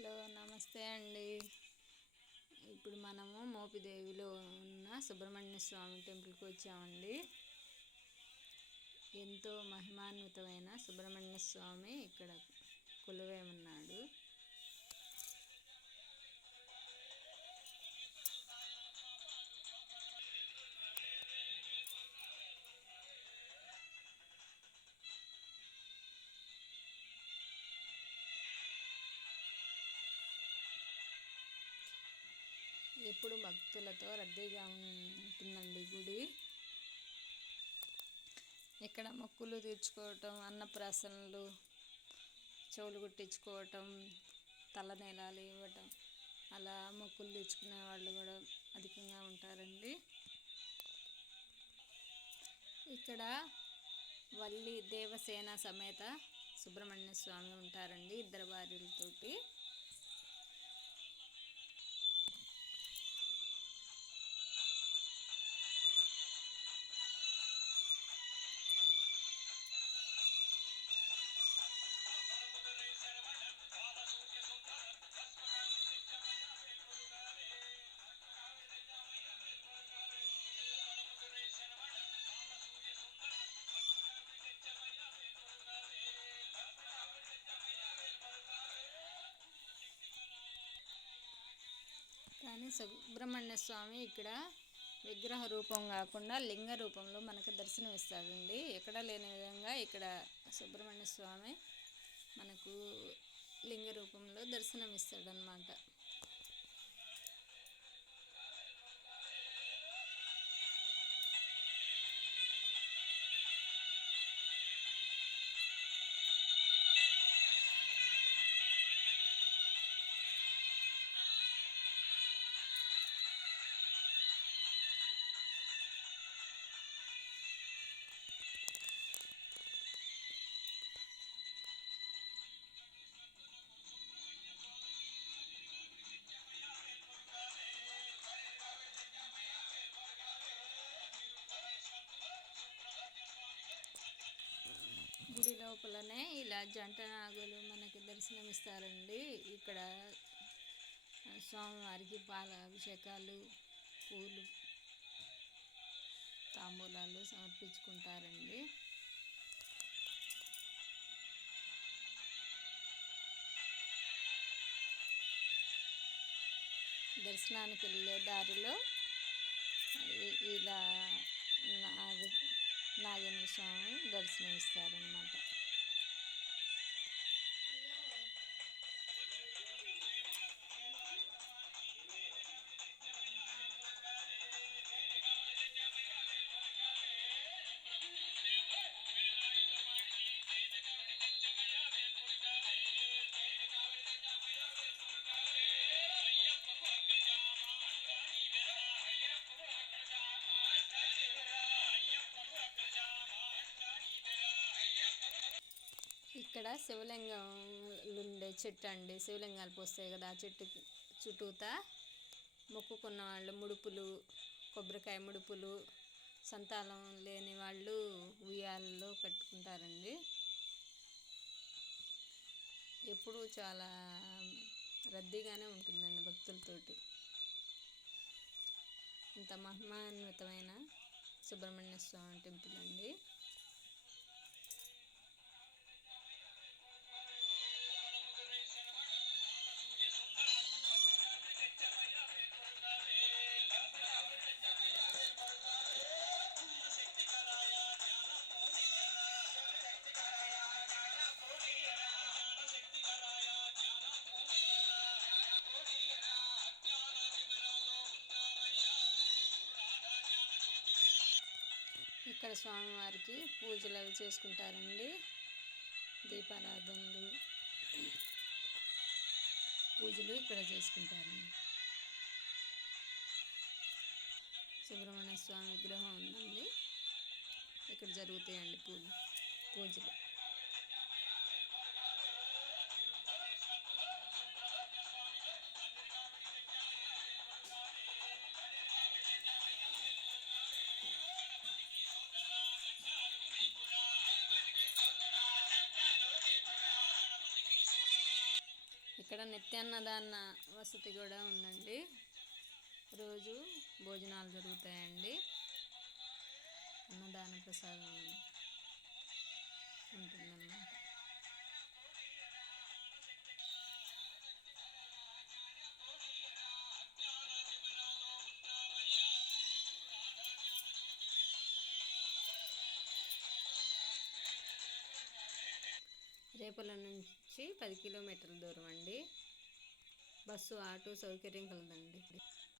Hello నమస్తే అండి. ఇప్పుడు మనము మోపిదేవిలో ఉన్న సుబ్రహ్మణ్య స్వామి టెంపుల్కి వచ్చామండి. ఎంతో మహిమాన్వితమైన సుబ్రహ్మణ్య స్వామి ఇక్కడ కొలువేమన్నాడు ఎప్పుడు భక్తులతో రద్దీగా ఉంటుందండి గుడి. ఇక్కడ మొక్కులు తీర్చుకోవటం అన్నప్రాసనలు చెవులు కుట్టించుకోవటం తలనేలాలు ఇవ్వటం అలా మొక్కులు తీర్చుకునే వాళ్ళు కూడా అధికంగా ఉంటారండి. ఇక్కడ వల్లి దేవసేన సమేత సుబ్రహ్మణ్య స్వామి ఉంటారండి ఇద్దరు భార్యలతోటి కానీ సుబ్రహ్మణ్య స్వామి ఇక్కడ విగ్రహ రూపం కాకుండా లింగ రూపంలో మనకు దర్శనం ఇస్తాడండి ఎక్కడ లేని విధంగా ఇక్కడ సుబ్రహ్మణ్య స్వామి మనకు లింగ రూపంలో దర్శనం లోపలనే ఇలా జంట నాగులు మనకి దర్శనం ఇస్తారండి ఇక్కడ స్వామివారికి పాల అభిషేకాలు పూలు తాంబూలాలు సమర్పించుకుంటారండి. దర్శనానికి వెళ్ళే దారిలో ఇలా నాగ నాగేంద్ర స్వామి దర్శనం ఇక్కడ శివలింగం ఉండే చెట్టు అండి శివలింగాలు పోస్తాయి కదా ఆ చెట్టు చుట్టూత మొక్కుకున్న వాళ్ళు ముడుపులు కొబ్బరికాయ ముడుపులు సంతానం లేని వాళ్ళు ఉయ్యాలలో కట్టుకుంటారండి. ఎప్పుడూ చాలా రద్దీగానే ఉంటుందండి భక్తులతోటి. ఇంత మహిమాన్వితమైన సుబ్రహ్మణ్య స్వామి టెంపుల్ అండి. ఇక్కడ స్వామివారికి పూజలు అవి చేసుకుంటారండి. దీపారాధనలు పూజలు ఇక్కడ చేసుకుంటారండి సుబ్రహ్మణ్య స్వామి విగ్రహం ఉందండి. ఇక్కడ జరుగుతాయండి పూజ పూజలు. ఇక్కడ నిత్యాన్నదాన వసతి కూడా ఉందండి. రోజు భోజనాలు జరుగుతాయండి. అన్నదాన ప్రసాదం ఉంటుందన్నమాట. రేపల నుంచి పది కిలోమీటర్ల దూరం అండి. బస్సు ఆటో సౌకర్యం కలదండి